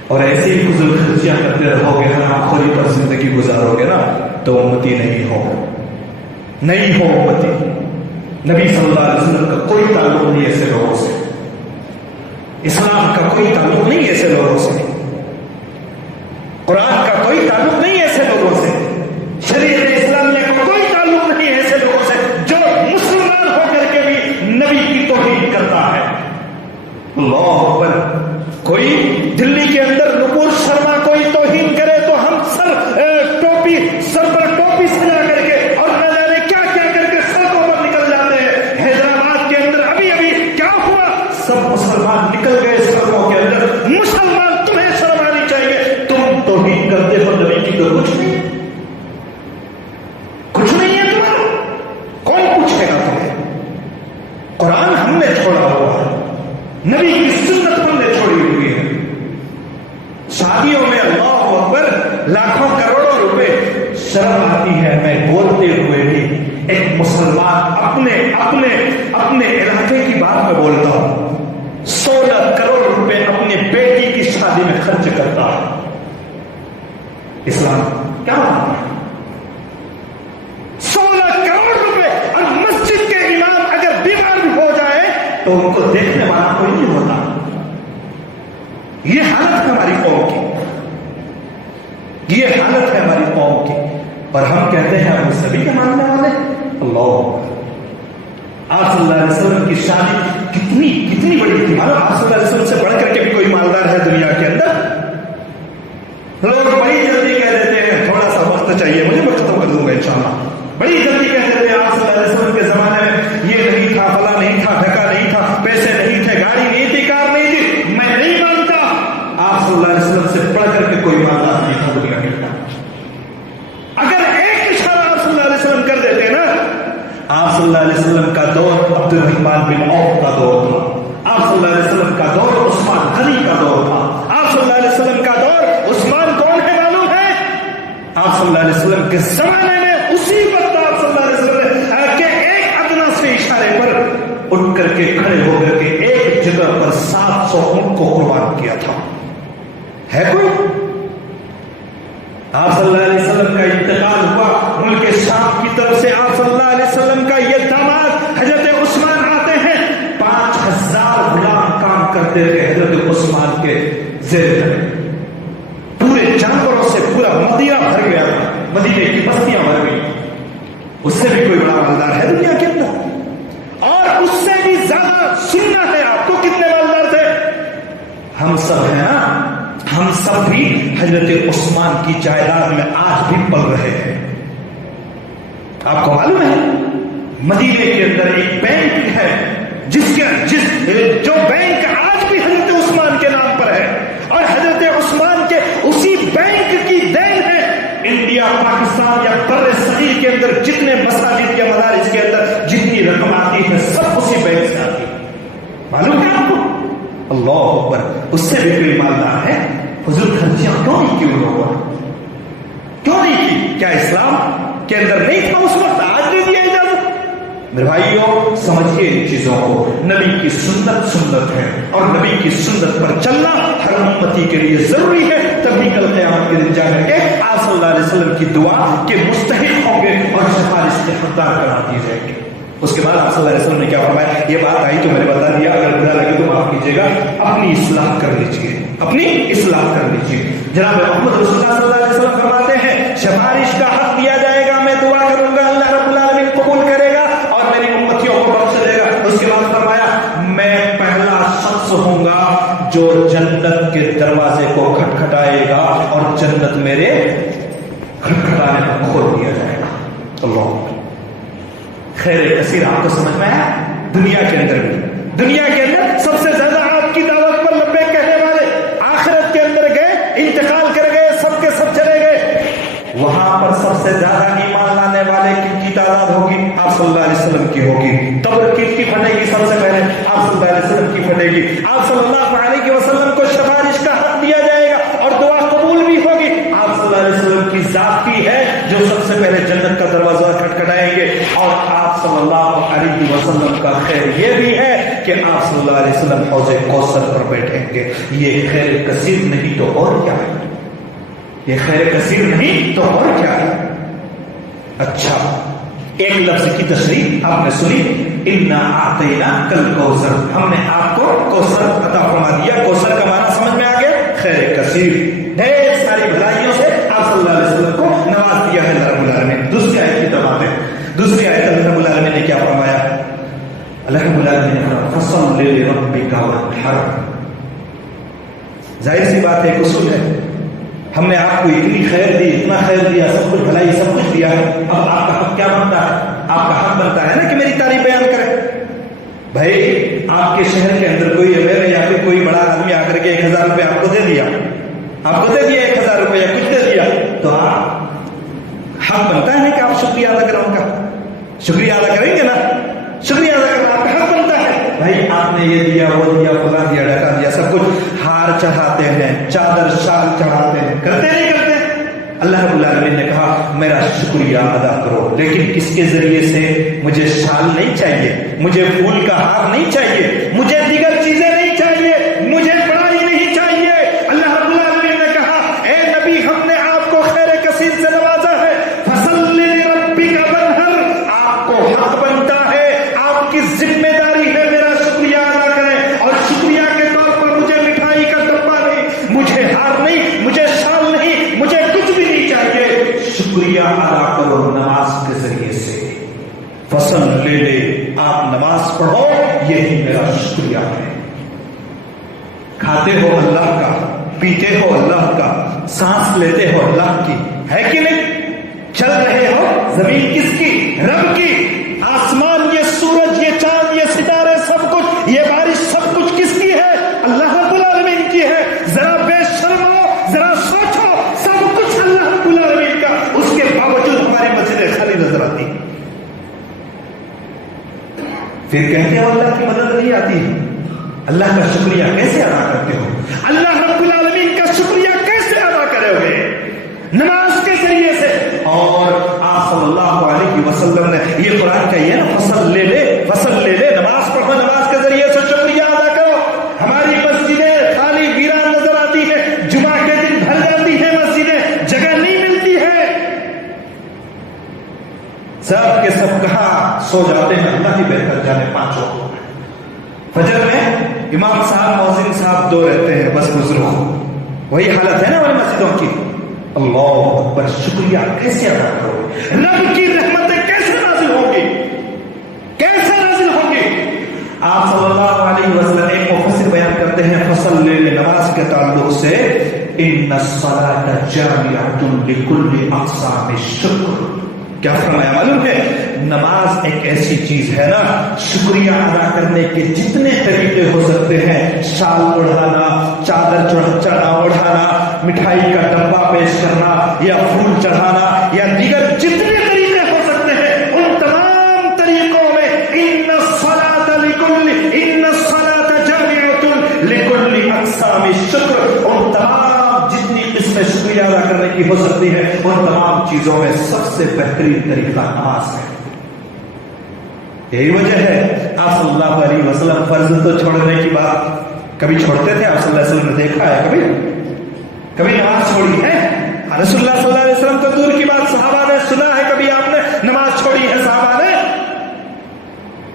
اور ایسے ہی فضول خرچیاں کرتے رہو گے، حرام خوری پر زندگی گزارو گے نا تو امتی نہیں ہو امتی. نبی صلی اللہ علیہ وسلم کا کوئی تعلق نہیں ایسے لوگوں سے، اسلام کا کوئی تعلق نہیں ایسے لوگوں سے، قرآن کا کوئی تعلق نہیں ایسے لوگوں سے، شریعت اسلامیہ کا کوئی تعلق نہیں ایسے لوگوں سے جو مسلمان ہو کر کے بھی نبی کی توہین کرتا ہے. اللہ اکبر. کوئی دلی کے اندر نپور شرما کوئی توہین کرے تو ہم سر پر ٹوپی سجا کر کے اور نہ جانے کیا کیا کر کے سڑکوں پر نکل جاتے ہیں. حیدرآباد کے اندر ابھی کیا ہوا؟ سب مسلمان نکل گئے سڑکوں کے اندر. مسلمان تمہیں شرم آنی چاہیے، تم توہین کرتے ہو نبی کی تو کچھ نہیں ہے تمہارا. کون پوچھے گا تمہیں؟ قرآن ہم نے چھوڑا ہوا ہے، نبی کی سنت ہم نے چھوڑی ہوئی ہے. شادیوں میں اللہ اکبر لاکھوں کروڑوں روپے. شرم آتی ہے میں بولتے ہوئے بھی ایک مسلمان اپنے علاقے کی بات میں بولتا ہوں. 16 کروڑ روپے اپنے بیٹی کی شادی میں خرچ کرتا ہے. اسلام کیا مانتا ہے؟ 16 کروڑ روپے. اور مسجد کے امام اگر بیمار بھی ہو جائے تو ان کو دیکھنے والا کوئی نہیں ہوتا. یہ حالت ہے ہماری قوم کی، یہ حالت ہے ہماری قوم کی. اور ہم کہتے ہیں ہم سبھی کے ماننے والے. اللہ. آپ صلی اللہ علیہ وسلم کی شادی کتنی بڑی تھی. آپ صلی اللہ علیہ وسلم سے بڑھ کر کے بھی کوئی مالدار ہے دنیا کے اندر؟ لوگ بڑی جلدی کہہ دیتے ہیں تھوڑا سا وقت چاہیے مجھے، میں ختم کر دوں گا انشاءاللہ. بڑی جلدی کہہ دیتے ہیں آپ صلی اللہ علیہ وسلم کے زمانے میں یہ نہیں تھا، فلاں نہیں تھا، ڈھکا نہیں تھا، پیسے نہیں تھے، گاڑی نہیں تھی، کار نہیں تھی. میں نہیں مانتا. آپ صلی اللہ علیہ وسلم سے پڑھ کر کے کوئی مالدار نہیں تھا دنیا کے اندر. اگر ایک اشارہ آپ صلی اللہ علیہ وسلم کر دیتے نا. آپ صلی اللہ علیہ وسلم کا دور عبد الرحمن بن عوف کا دور تھا. آپ صلی اللہ علیہ وسلم کا دور عثمان غنی کا دور تھا. آپ صلی اللہ علیہ وسلم کا دور عثمان کون ہے معلوم ہے؟ آپ صلی اللہ علیہ وسلم کے زمانے میں اسی وقت آپ صلی اللہ علیہ وسلم کے ایک ادنا سے اشارے پر اٹھ کر کے کھڑے ہو کر کے ایک جگہ پر 700 اونٹ کو قربان کیا تھا. ہے کوئی؟ آپ صلی اللہ علیہ وسلم کا انتقال ہوا ملک شام کی طرف سے. آپ صلی اللہ علیہ وسلم کا یہ داماد حضرت عثمان آتے ہیں. 5 کرتے تھے حضرت عثمان کے زیر میں، پورے جانوروں سے پورا مدینہ بھر گیا تھا، مدینے کی بستیاں بھر گئی، اس سے بھی کوئی بڑا مالدار ہے دنیا کے اندر؟ اور اس سے بھی زیادہ سننا ہے آپ کو کتنے مالدار تھے؟ ہم سب ہیں نا، ہم سب بھی حضرت عثمان کی جائیداد میں آج بھی پل رہے ہیں۔ آپ کو معلوم ہے مدینے کے اندر ایک بینک ہے جو بینک آج بھی حضرت عثمان کے نام پر ہے، اور حضرت عثمان کے اسی بینک کی دین ہے انڈیا، پاکستان یا بر صغیر کے اندر جتنے مساجد کے مدارس کے اندر جتنی رقم آتی ہے سب اسی بینک سے آتی ہے۔ معلوم ہے آپ کو؟ اللہ اکبر، اس سے بھی کوئی مالدار ہے؟ فضول خرچیاں کیوں نہیں کی ان لوگوں نے؟ کیوں نہیں کی؟ کیا اسلام کے اندر نہیں تھا اس وقت؟ آج نہیں دیا اجازت؟ میرے بھائیوں سمجھیے ان چیزوں کو، نبی کی سنت ہے، اور نبی کی سنت پر چلنا ہر امتی کے لیے ضروری ہے، تبھی کل قیامت کے دن جا کر کے آپ صلی اللہ علیہ وسلم کی دعا کے مستحق ہوں گے اور سفارش کے حقدار قرار دیے جائیں گے۔ اس کے بعد آپ صلی اللہ علیہ وسلم نے کیا فرمایا؟ یہ بات آئی تو میں نے بتا دیا، اگر برا لگے تو معاف کیجیے گا، اپنی اصلاح کر لیجیے، اپنی اصلاح کر لیجیے۔ جناب محمد رسول اللہ صلی اللہ علیہ وسلم فرماتے ہیں سفارش کا حق دیا جائے گا، میں دعا کروں گا، اللہ رب العالمین قبول کرے گا اور میری امتیوں کو بخش دے گا۔ اس کے بعد فرمایا میں پہلا شخص ہوں گا جو جنت کے دروازے کو کھٹکھٹائے گا اور جنت میرے کھٹکھٹانے پر کھول دیا جائے گا۔ اللہ خیر کثیر آپ کو سمجھ میں آیا؟ دنیا کے اندر سب سے زیادہ آپ کی دعوت پر لبیک کہنے والے آخرت کے اندر گئے، انتقال کر گئے، سب کے سب چلے گئے، وہاں پر سب سے زیادہ ایمان لانے والے کی تعداد ہوگی آپ صلی اللہ علیہ وسلم کی ہوگی۔ قبر کی پھٹے گی، سب سے پہلے آپ صلی اللہ علیہ وسلم کی پھٹے گی، آپ صلی اللہ علیہ وسلم کو سفارش کا حق دیا جائے گا اور دعا قبول بھی ہوگی۔ آپ صلی اللہ علیہ وسلم کی ذات کی ہے جو سب سے پہلے جنت کا دروازہ کھٹکھٹائیں گے، اور آپ صلی اللہ علیہ وسلم کا خیر یہ بھی ہے کہ آپ صلی اللہ علیہ وسلم حوض کوثر پر بیٹھیں گے۔ یہ خیر کثیر نہیں تو اور کیا ہے؟ یہ خیر کثیر نہیں تو اور کیا ہے؟ اچھا ایک لفظ کی تشریح آپ نے سنی، انا اعطیناک الکوثر، ہم نے آپ کو کوثر عطا فرما دیا۔ کوثر کا معنی سمجھ میں آ گیا؟ خیر کثیر، ڈھیر ساری بھلائیوں سے آپ صلی اللہ علیہ وسلم کو نواز دیا ہے اللہ رب العالمین۔ دوسری آیت کی طرف ہے، دوسری آیت اللہ رب العالمین نے کیا فرمایا؟ اللہ رب العالمین نے فرمایا فصل لربک وانحر۔ ظاہر سی بات ہے، ایک اصول ہے، ہم نے آپ کو اتنی خیر دی، اتنا خیر دیا، سب کچھ بھلائی سب کچھ دیا ہے، اب آپ کا حق کیا بنتا ہے؟ آپ کا حق بنتا ہے نا کہ میری تعریف بیان کرے۔ بھائی آپ کے شہر کے اندر کوئی امیر یا پھر کوئی بڑا آدمی آ کر کے 1000 روپے آپ کو دے دیا، آپ کو دے دیا 1000 روپے یا کچھ دے دیا، تو آپ حق بنتا ہے نا کہ آپ شکریہ ادا کریں، ان کا شکریہ ادا کریں گے نا؟ شکریہ ادا کرنا آپ کا حق بنتا ہے۔ بھائی آپ نے یہ دیا، وہ دیا، فلاں دیا، ڈکا دیا، سب کچھ، ہار چڑھاتے ہیں، چادر شال چڑھاتے ہیں، کرتے نہیں کرتے؟ اللہ رب العالمین نے کہا میرا شکریہ ادا کرو، لیکن کس کے ذریعے سے؟ مجھے شال نہیں چاہیے، مجھے پھول کا ہار نہیں چاہیے، مجھے دیگر چیزیں نہیں چاہیے، مجھے بڑائی نہیں چاہیے۔ اللہ رب العالمین نے کہا اے نبی ہم نے آپ کو خیر کثیر سے نوازا ہے، فصل لربک وانحر، آپ کو حق بنتا ہے، آپ کی ذمہ داری ہے میرا شکریہ ادا کریں، اور شکریہ کے طور پر مجھے مٹھائی کا ڈبہ نہیں، مجھے ہار نہیں، مجھے شال نہیں، مجھے کچھ بھی نہیں چاہیے، شکریہ ادا کرو نماز کے ذریعے سے۔ فصل لے لے، آپ نماز پڑھو، یہی میرا شکریہ ہے۔ کھاتے ہو اللہ کا، پیتے ہو اللہ کا، سانس لیتے ہو اللہ کی، ہے کہ نہیں؟ چل رہے ہو، زمین کس کی؟ رب کی۔ آسمان، یہ سورج، یہ چاند، یہ ستارے، سب کچھ، یہ بارش، سب کچھ کس کی ہے؟ اللہ رب العالمین کی ہے۔ ذرا بے شرم ہو، ذرا سوچو، سب کچھ اللہ رب العالمین کا، اس کے باوجود ہماری مسجدیں خالی نظر آتی، پھر کہتے ہو اللہ کی مدد نہیں آتی ہے۔ اللہ کا شکریہ کیسے ادا کرتے ہو؟ اللہ رب العالمین کا شکریہ کیسے ادا کرو گے؟ نماز کے ذریعے سے۔ اور آپ صلی اللہ علیہ وسلم نے یہ قرآن کہی ہے نا، فصل لے لے، فصل لے لے، نماز پڑھو، نماز کے ذریعے سے شکریہ ادا کرو۔ ہماری مسجدیں خالی ویران نظر آتی ہے، جمعہ کے دن بھر جاتی ہے مسجدیں، جگہ نہیں ملتی ہے، سب کے سب کہاں سو جاتے ہیں، اللہ ہی بہتر جانے۔ 5 وقت فجر میں امام صاحب مؤذن صاحب دو رہتے ہیں بس بزرگ. وہی حالت ہے نا ہماری مسجدوں کی. اللہ اکبر, شکریہ کیسے ادا کرو گے؟ رب کی رحمتیں کیسے نازل ہوں گی, کیسے نازل ہوں گی؟ آپ صلی اللہ علیہ وسلم ایک مفسر بیان کرتے ہیں فصل نماز کے تعلق سے, ان الصلاۃ جامعۃ لکل اقسام الشکر. کیا فرمایا معلوم ہے؟ نماز ایک ایسی چیز ہے نا, شکریہ ادا کرنے کے جتنے طریقے ہو سکتے ہیں, شال اڑھانا, چادر اڑھانا, مٹھائی کا ڈبہ پیش کرنا, یا پھول چڑھانا, یا دیگر جتنے طریقے ہو سکتے ہیں, ان تمام طریقوں میں ان الصلاۃ جامعۃ لکل اقسام الشکر, ان تمام جتنی قسمیں شکریہ ادا کرنے کی ہو سکتی ہے, ان تمام چیزوں میں سب سے بہترین طریقہ نماز ہے. یہی وجہ ہے آپ صلی اللہ علیہ وسلم فرض تو چھوڑنے کی بات کبھی چھوڑتے تھے؟ آپ صلی اللہ علیہ وسلم نے دیکھا ہے کبھی نماز چھوڑی ہے؟ رسول اللہ صلی اللہ علیہ وسلم تو دور کی بات, صحابہ نے سنا ہے کبھی آپ نے نماز چھوڑی ہے؟ صحابہ نے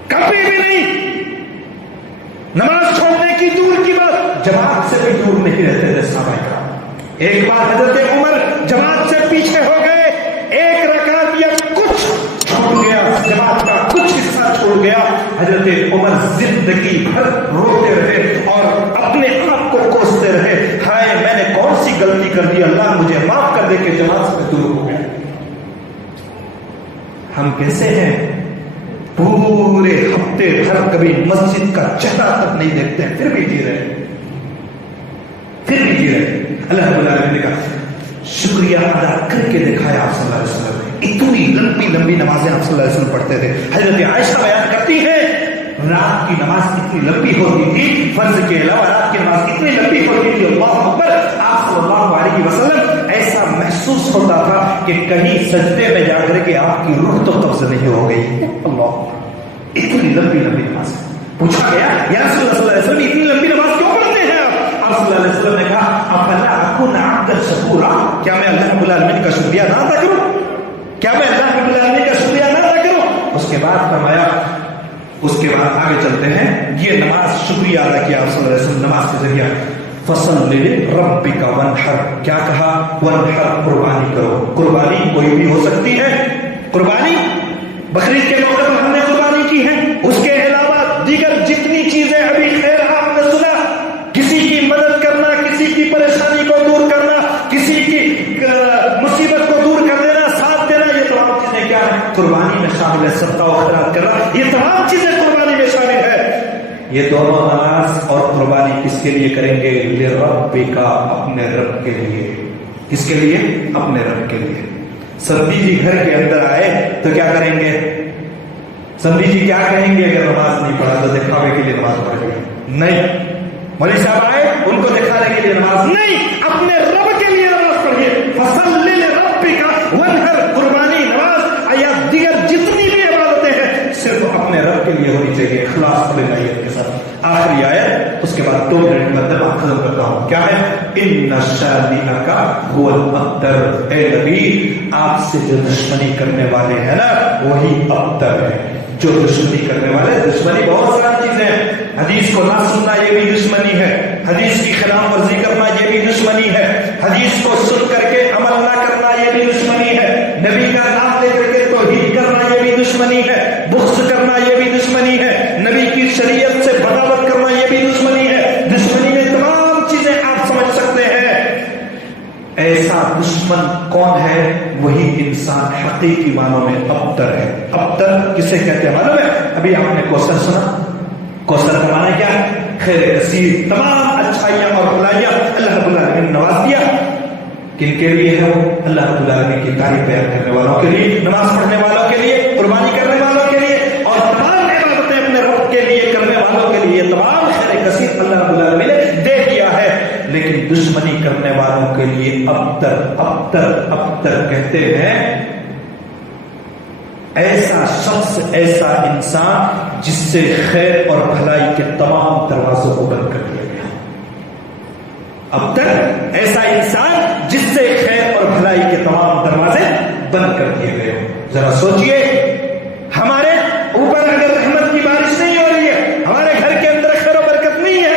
کبھی بھی نہیں. نماز چھوڑنے کی دور کی بات, جماعت سے بھی دور نہیں رہتے تھے صحابہ کا. ایک بار حضرت عمر جماعت سے پیچھے ہو گئے, ایک رکعت یا کچھ چھوٹ گیا, جماعت کا کچھ حصہ چھوڑ گیا. حضرت عمر زندگی بھر روتے رہے اور اپنے آپ کو کوستے رہے, ہائے میں نے کون سی غلطی کر دی, اللہ مجھے معاف کر دے کہ جماعت سے دور ہو گیا. ہم کیسے ہیں؟ پورے ہفتے بھر کبھی مسجد کا چہرہ تک نہیں دیکھتے ہیں, پھر بھی جی رہے. اللہ رب العالمین نے کہا شکریہ ادا کر کے دکھایا آپ صلی اللہ علیہ وسلم نے. اتنی لمبی نمازیں آپ صلی اللہ علیہ وسلم پڑھتے تھے. حضرت عائشہ بیان کرتی ہے رات کی نماز اتنی لمبی ہوتی تھی, فرض کے علاوہ رات کی نماز اتنی لمبی ہوتی تھی, اللہ اکبر, آپ صلی اللہ علیہ وسلم ایسا محسوس ہوتا تھا کہ کہیں سجدے میں جا کر کے آپ کی روح تو قبض نہیں ہو گئی. اللہ, اتنی لمبی نماز. پوچھا گیا یا رسول اللہ صلی اللہ علیہ وسلم اتنی لمبی نماز کیوں پڑھتے ہیں آپ؟ آپ صلی اللہ علیہ وسلم نے کہا افلا اکون عبدا شکورا, کیا میں اللہ رب العالمین کا شکریہ نہ ادا کروں؟ کیا میں اللہ رب العالمین کا شکریہ نہ ادا کروں؟ اس کے بعد فرمایا, اس کے بعد آگے چلتے ہیں, یہ نماز شکریہ ادا کیا آپ صلی اللہ علیہ وسلم نماز کے ذریعہ. فصل لربک وانحر, کیا کہا؟ وانحر, قربانی کرو. قربانی کوئی بھی ہو سکتی ہے. قربانی بقرعید کے موقع پر ہم نے قربانی کی ہے, اس کے علاوہ دیگر جتنی چیزیں ابھی خیر آپ نے سنا, کسی کی مدد کرنا, کسی کی پریشانی کو دور کرنا, کسی کی مصیبت کو دور کر دینا, ساتھ دینا, یہ تمام چیزیں کیا ہے؟ قربانی میں شامل ہے. صدقہ و خیرات کرنا, یہ تمام چیزیں قربانی میں شامل ہے. یہ دونوں نماز اور قربانی کس کے لیے کریں گے؟ لربک, اپنے رب کے لیے. کس کے لیے؟ اپنے رب کے لیے. سبھی جی گھر کے اندر آئے تو کیا کریں گے؟ سبھی جی کیا کہیں گے اگر نماز نہیں پڑھا تو؟ دکھاوے کے لیے نماز پڑھ گئے؟ نہیں. مولوی صاحب آئے ان کو دکھانے کے لیے نماز نہیں, اپنے رب کے لیے نماز پڑھیے. فصل لربک وانحر, قربانی, نماز یا دیگر جتنی بھی عبادتیں ہیں صرف اپنے رب کے لیے ہونی چاہیے, اخلاص اور نیت کے ساتھ. آخری آیت, اس کے بعد 2 منٹ میں اندر بات ختم کرتا ہوں. کیا ہے؟ ان شانئک هو الابتر, اے نبی آپ سے جو دشمنی کرنے والے ہیں نا وہی ابتر ہے. جو دشمنی کرنے والے, دشمنی بہت ساری چیزیں ہیں. حدیث کو نہ سننا یہ بھی دشمنی ہے, حدیث کی خلاف ورزی کرنا یہ بھی دشمنی ہے, حدیث کو سن کر کے عمل نہ کرنا یہ بھی دشمنی ہے, نبی کا نام لے کر کے توہین کرنا یہ بھی دشمنی ہے, بغض کرنا یہ بھی دشمنی ہے, نبی کی شریعت سے بغاوت کرنا یہ بھی دشمنی ہے. دشمنی میں تمام چیزیں آپ سمجھ سکتے ہیں. ایسا دشمن کون ہے؟ وہی انسان حقیقی معنوں میں ابتر ہے. ابتر کسے کہتے ہیں معلوم ہے؟ ابھی آپ نے کوثر سنا, کوثر کا معنی کیا ہے؟ خیر کثیر, تمام اچھائیاں اور بھلائیاں اللہ رب العالمین نے نواز دیا. کن کے لیے ہے وہ؟ اللہ رب العالمین کی تعریف بیان کرنے والوں کے لیے, نماز پڑھنے والوں کے لیے, قربانی کرنے والوں کے لیے, اور تمام عبادتیں اپنے رب کے لیے کرنے والوں کے لیے. تمام خیر کثیر اللہ رب العالمین نے دے دیا ہے. لیکن دشمنی کرنے والوں کے لیے ابتر ابتر ابتر کہتے ہیں ایسا شخص, ایسا انسان جس سے خیر اور بھلائی کے تمام دروازوں کو بند کر دیا گیا. ابتر ایسا انسان جس سے خیر اور بھلائی کے تمام دروازے بند کر دیے گئے. ذرا سوچئے, ہمارے اوپر اگر رحمت کی بارش نہیں ہو رہی ہے, ہمارے گھر کے اندر خیر و برکت نہیں ہے,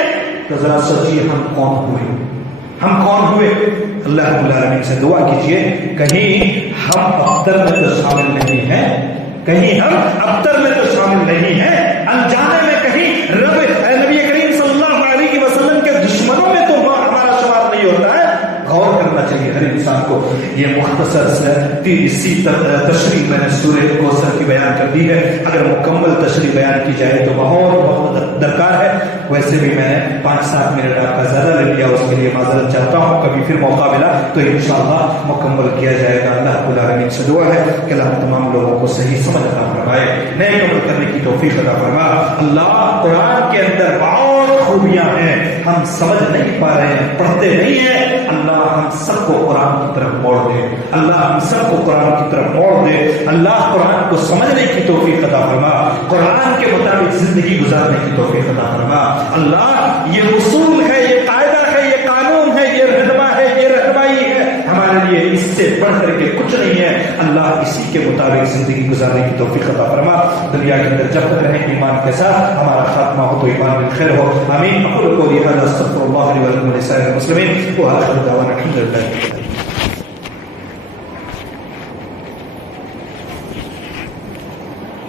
ذرا سوچیے ہم کون ہوئے، ہم کون ہوئے؟ اللہ رب العالمین سے دعا کیجئے کہیں ہم ابتر میں تو شامل نہیں ہیں، کہیں ہم ابتر میں تو شامل نہیں ہیں، انجانے میں کہیں نبی کریم صلی اللہ علیہ وسلم کے دشمنوں میں تو ہمارا شمار نہیں ہوتا ہے۔ غور کرنا چاہیے ہر انسان کو۔ یہ مختصر سے سی تشریح میں نے سورہ کوثر کی بیان کر دی ہے، اگر مکمل تشریح بیان کی جائے تو بہت درکار ہے، ویسے بھی میں نے 5-7 منٹ آپ کا زیادہ لے لیا، اس کے لیے معذرت چاہتا ہوں، کبھی پھر موقع ملا تو انشاءاللہ مکمل کیا جائے گا۔ اللہ رب العالمین سے دعا ہے کہ اللہ تمام لوگوں کو صحیح سمجھ عطا فرمائے، نیک عمل کرنے کی توفیق عطا فرما۔ اللہ قرآن کے اندر بہت خوبیاں ہیں، ہم سمجھ نہیں پا رہے ہیں، پڑھتے نہیں ہیں۔ اللہ ہم سب کو قرآن کی طرف موڑ دے، اللہ ہم سب کو قرآن کی طرف موڑ دے، اللہ قرآن کو سمجھنے کی توفیق عطا فرما، قرآن کے مطابق زندگی گزارنے کی توفیق عطا فرما۔ اللہ یہ اصول ہے، یہ قاعدہ ہے، یہ قانون ہے، یہ رہنما ہے، یہ رہنمائی ہے ہمارے لیے، اس سے بڑھ کر کے کچھ نہیں ہے۔ اللہ اسی کے مطابق زندگی گزارنے کی توفیق عطا فرما۔ دنیا کے اندر جب تک رہیں ایمان کے ساتھ، ہمارا خاتمہ ہو تو ایمان بالخیر ہو، آمین۔ اقول قولی ھذا استغفر اللہ لی ولکم ولسائر المسلمین وآخر دعوانا الحمد للہ۔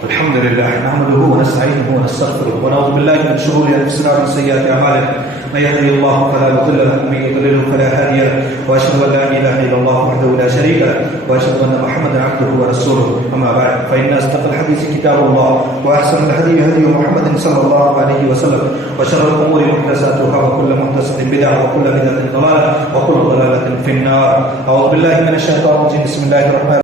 الحمد لله نحمده ونستعينه ونستغفره ونعوذ بالله من شرور انفسنا ومن سيئات اعمالنا من يهده الله فلا مضل له ومن يضلل فلا هادي له واشهد ان لا اله الا الله وحده لا شريك له واشهد ان محمدا عبده ورسوله اما بعد فان اصدق الحديث كتاب الله واحسن الهدي هدي محمد صلى الله عليه وسلم وشر الامور محدثاتها وكل محدثه بدعه وكل بدعه ضلاله وكل ضلاله في النار۔ اعوذ بالله من الشيطان الرجيم، بسم الله الرحمن